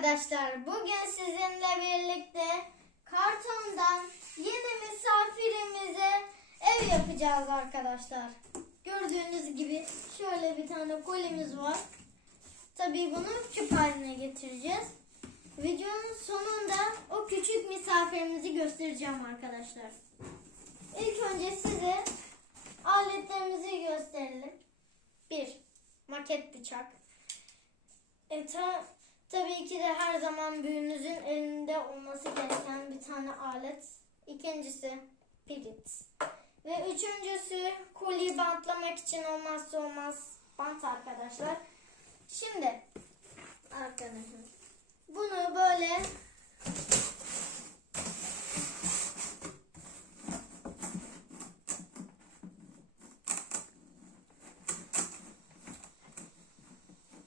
arkadaşlar. Bugün sizinle birlikte kartondan yeni misafirimize ev yapacağız arkadaşlar. Gördüğünüz gibi şöyle bir tane kolimiz var. Tabii bunu küp haline getireceğiz. Videonun sonunda o küçük misafirimizi göstereceğim arkadaşlar. İlk önce size aletlerimizi gösterelim. Bir, maket bıçak. E, ta, tabii ki de her zaman büyüğünüzün elinde olması gereken bir tane alet. İkincisi pirit. Ve üçüncüsü kolyeyi bantlamak için olmazsa olmaz bant arkadaşlar. Şimdi arkadaşlar bunu böyle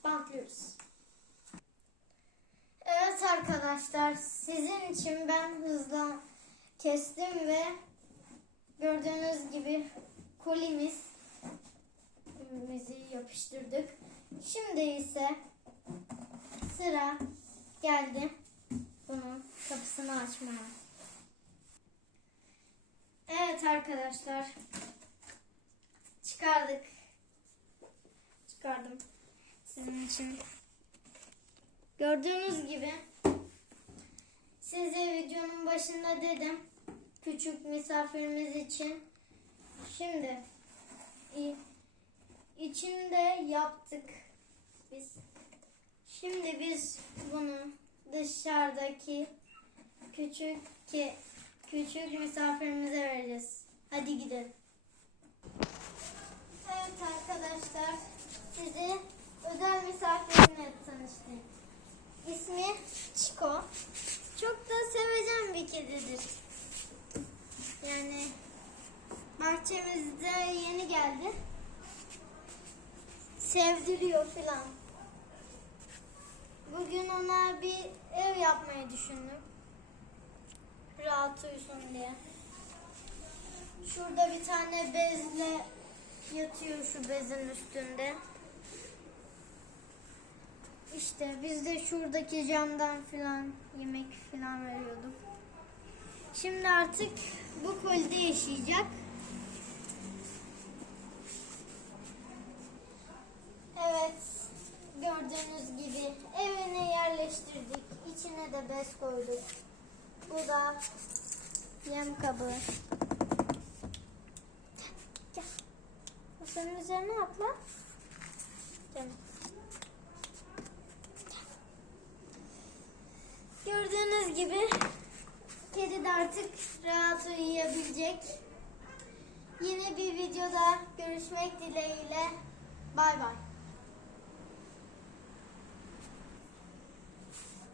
bantlıyoruz. Arkadaşlar sizin için ben hızla kestim ve gördüğünüz gibi kolimiz bizi yapıştırdık. Şimdi ise sıra geldi bunun kapısını açmaya. Evet arkadaşlar çıkardık. Çıkardım sizin için. Gördüğünüz gibi size videonun başında dedim küçük misafirimiz için. Şimdi içinde yaptık biz. Şimdi biz bunu dışarıdaki küçük ki küçük misafirimize vereceğiz. Hadi gidelim. Evet arkadaşlar sizi özel misafirimle tanıştırayım. İsmi Çiko. Çok da sevecen bir kedidir. Yani bahçemizde yeni geldi. Sevdiriyor filan. Bugün ona bir ev yapmayı düşündüm. Rahat uyusun diye. Şurada bir tane bezle yatıyor şu bezin üstünde. İşte biz de şuradaki camdan filan yemek filan veriyorduk. Şimdi artık bu kolide yaşayacak. Evet, gördüğünüz gibi evine yerleştirdik. İçine de bez koyduk. Bu da yem kabı. Gel. Masanın üzerine atla. Canım. Gördüğünüz gibi kedi de artık rahat uyuyabilecek. Yeni bir videoda görüşmek dileğiyle. Bay bay.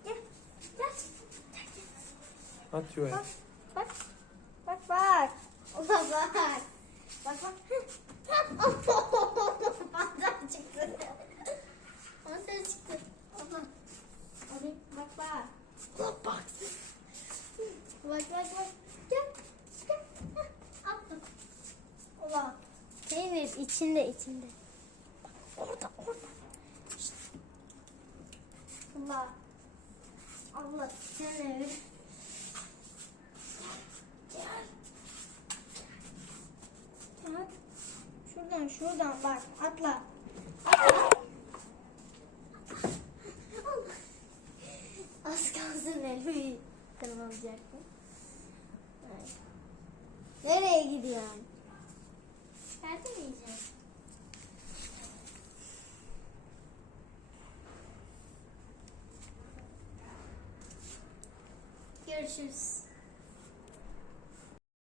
Gel, gel. At you Bak, bak. Bak, bak. Ola bak. Bak, bak. Panter çıktı. Panter çıktı. Ola. Hadi, bak, bak. Bak bak. Bak bak bak. Gel. Gel. Heh, Attım. Ulan. İçinde içinde. Orada orada. Şşt. Allah. Seni. Gel. Gel. Şuradan şuradan bak. Atla. Nereye gidiyorsun? Nerede mi yiyeceğim? Görüşürüz.